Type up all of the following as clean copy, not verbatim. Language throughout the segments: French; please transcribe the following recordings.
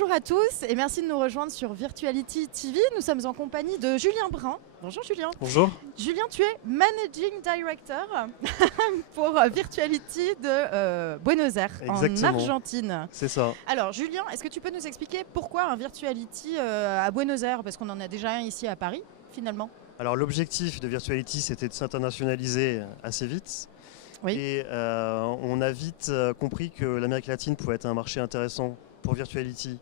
Bonjour à tous et merci de nous rejoindre sur Virtuality TV. Nous sommes en compagnie de Julien Brun. Bonjour Julien. Bonjour. Julien, tu es Managing Director pour Virtuality de Buenos Aires, Exactement. en Argentine. C'est ça. Alors Julien, est-ce que tu peux nous expliquer pourquoi un Virtuality à Buenos Aires? Parce qu'on en a déjà un ici à Paris, finalement. Alors l'objectif de Virtuality, c'était de s'internationaliser assez vite. Oui. Et on a vite compris que l'Amérique latine pouvait être un marché intéressant pour Virtuality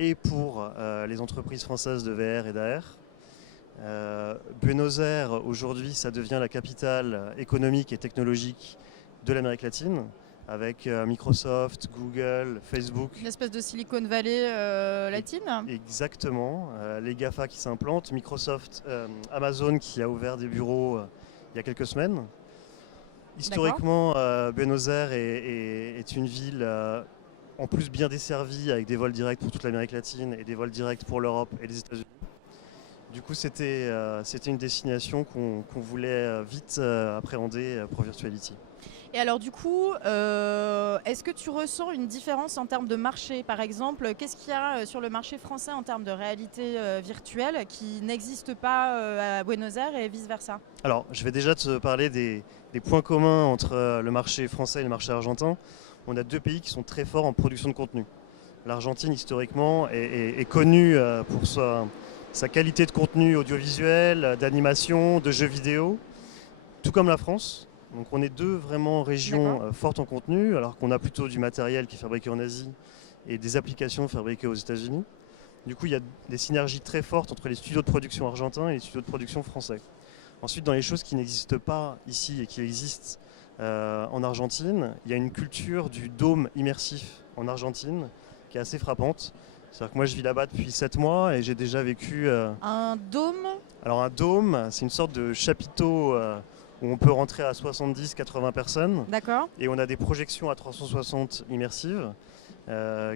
et pour les entreprises françaises de VR et d'AR. Buenos Aires, aujourd'hui, ça devient la capitale économique et technologique de l'Amérique latine, avec Microsoft, Google, Facebook. Une espèce de Silicon Valley latine. Exactement. Les GAFA qui s'implantent, Microsoft, Amazon qui a ouvert des bureaux il y a quelques semaines. Historiquement, Buenos Aires est une ville en plus bien desservie, avec des vols directs pour toute l'Amérique latine et des vols directs pour l'Europe et les États-Unis. Du coup, c'était une destination qu'on voulait vite appréhender pour Virtuality. Et alors du coup, est-ce que tu ressens une différence en termes de marché? Par exemple, qu'est-ce qu'il y a sur le marché français en termes de réalité virtuelle qui n'existe pas à Buenos Aires et vice-versa? Alors, je vais déjà te parler des points communs entre le marché français et le marché argentin. On a deux pays qui sont très forts en production de contenu. L'Argentine, historiquement, est connue pour sa qualité de contenu audiovisuel, d'animation, de jeux vidéo, tout comme la France. Donc on est deux vraiment régions fortes en contenu, alors qu'on a plutôt du matériel qui est fabriqué en Asie et des applications fabriquées aux États-Unis. Du coup, il y a des synergies très fortes entre les studios de production argentins et les studios de production français. Ensuite, dans les choses qui n'existent pas ici et qui existent en Argentine, il y a une culture du dôme immersif en Argentine qui est assez frappante. C'est-à-dire que moi, je vis là-bas depuis 7 mois et j'ai déjà vécu... Un dôme? Alors un dôme, c'est une sorte de chapiteau où on peut rentrer à 70-80 personnes. D'accord. Et on a des projections à 360 immersives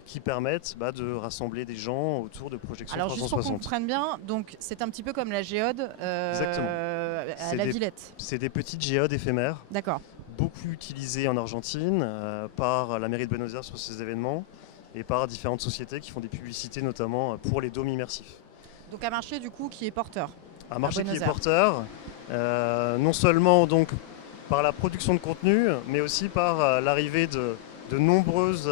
qui permettent de rassembler des gens autour de projections 360. Alors juste pour qu'on comprenne bien, donc c'est un petit peu comme la géode à la Villette. C'est des petites géodes éphémères. D'accord. Beaucoup utilisées en Argentine par la mairie de Buenos Aires sur ces événements et par différentes sociétés qui font des publicités notamment pour les dômes immersifs. Donc un marché du coup qui est porteur. Un marché qui est porteur, non seulement donc par la production de contenu, mais aussi par l'arrivée de nombreuses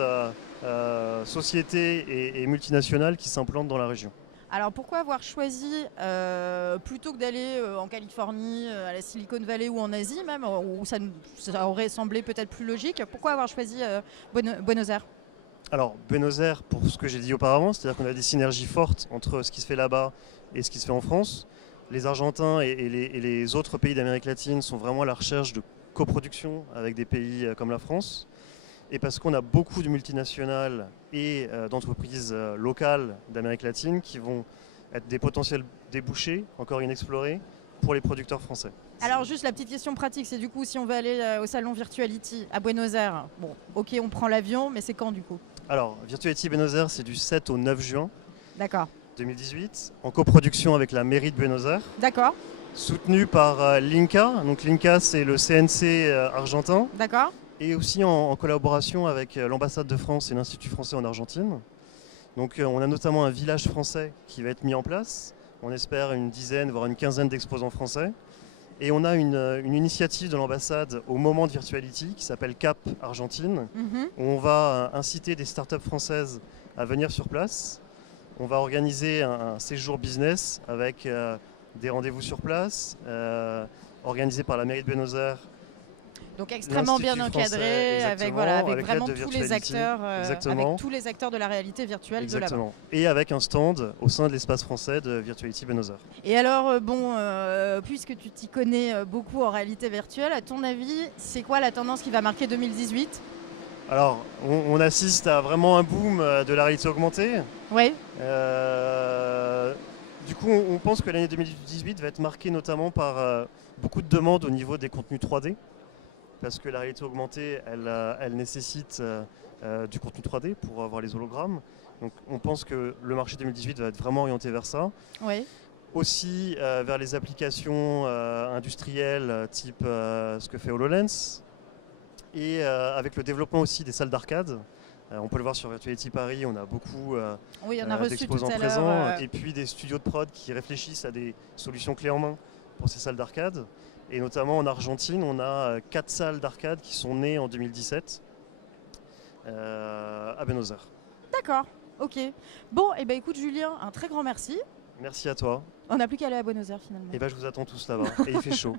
sociétés et multinationales qui s'implantent dans la région. Alors pourquoi avoir choisi, plutôt que d'aller en Californie, à la Silicon Valley ou en Asie même, où ça aurait semblé peut-être plus logique, pourquoi avoir choisi Buenos Aires? Alors Buenos Aires, pour ce que j'ai dit auparavant, c'est-à-dire qu'on a des synergies fortes entre ce qui se fait là-bas et ce qui se fait en France. Les Argentins et les autres pays d'Amérique latine sont vraiment à la recherche de coproduction avec des pays comme la France. Et parce qu'on a beaucoup de multinationales et d'entreprises locales d'Amérique latine qui vont être des potentiels débouchés, encore inexplorés, pour les producteurs français. Alors juste la petite question pratique, c'est du coup si on veut aller au salon Virtuality à Buenos Aires, bon ok on prend l'avion, mais c'est quand du coup? Alors Virtuality Buenos Aires, c'est du 7 au 9 juin. D'accord. 2018, en coproduction avec la mairie de Buenos Aires. D'accord. Soutenu par l'INCA. Donc l'INCA, c'est le CNC argentin. D'accord. Et aussi en collaboration avec l'ambassade de France et l'Institut français en Argentine. Donc on a notamment un village français qui va être mis en place. On espère une dizaine, voire une quinzaine d'exposants français. Et on a une initiative de l'ambassade au moment de Virtuality qui s'appelle CAP Argentine, où on va inciter des startups françaises à venir sur place. On va organiser un séjour business avec des rendez-vous sur place, organisé par la mairie de Buenos Aires. Donc extrêmement bien encadré, avec vraiment tous les acteurs, avec tous les acteurs de la réalité virtuelle. Exactement. De là-bas. Et avec un stand au sein de l'espace français de Virtuality Buenos Aires. Et alors, puisque tu t'y connais beaucoup en réalité virtuelle, à ton avis, c'est quoi la tendance qui va marquer 2018 ? Alors, on assiste à vraiment un boom de la réalité augmentée. Oui. Du coup, on pense que l'année 2018 va être marquée notamment par beaucoup de demandes au niveau des contenus 3D. Parce que la réalité augmentée, elle nécessite du contenu 3D pour avoir les hologrammes. Donc on pense que le marché 2018 va être vraiment orienté vers ça. Oui. Aussi vers les applications industrielles type ce que fait HoloLens. Et avec le développement aussi des salles d'arcade, On peut le voir sur Virtuality Paris, on a beaucoup Oui, on a reçu tout d'exposants à présents l'heure. et puis des studios de prod qui réfléchissent à des solutions clés en main pour ces salles d'arcade. Et notamment en Argentine, on a 4 salles d'arcade qui sont nées en 2017 à Buenos Aires. D'accord, ok. Bon, et ben écoute Julien, un très grand merci. Merci à toi. On n'a plus qu'à aller à Buenos Aires finalement. Et je vous attends tous là-bas. Et il fait chaud.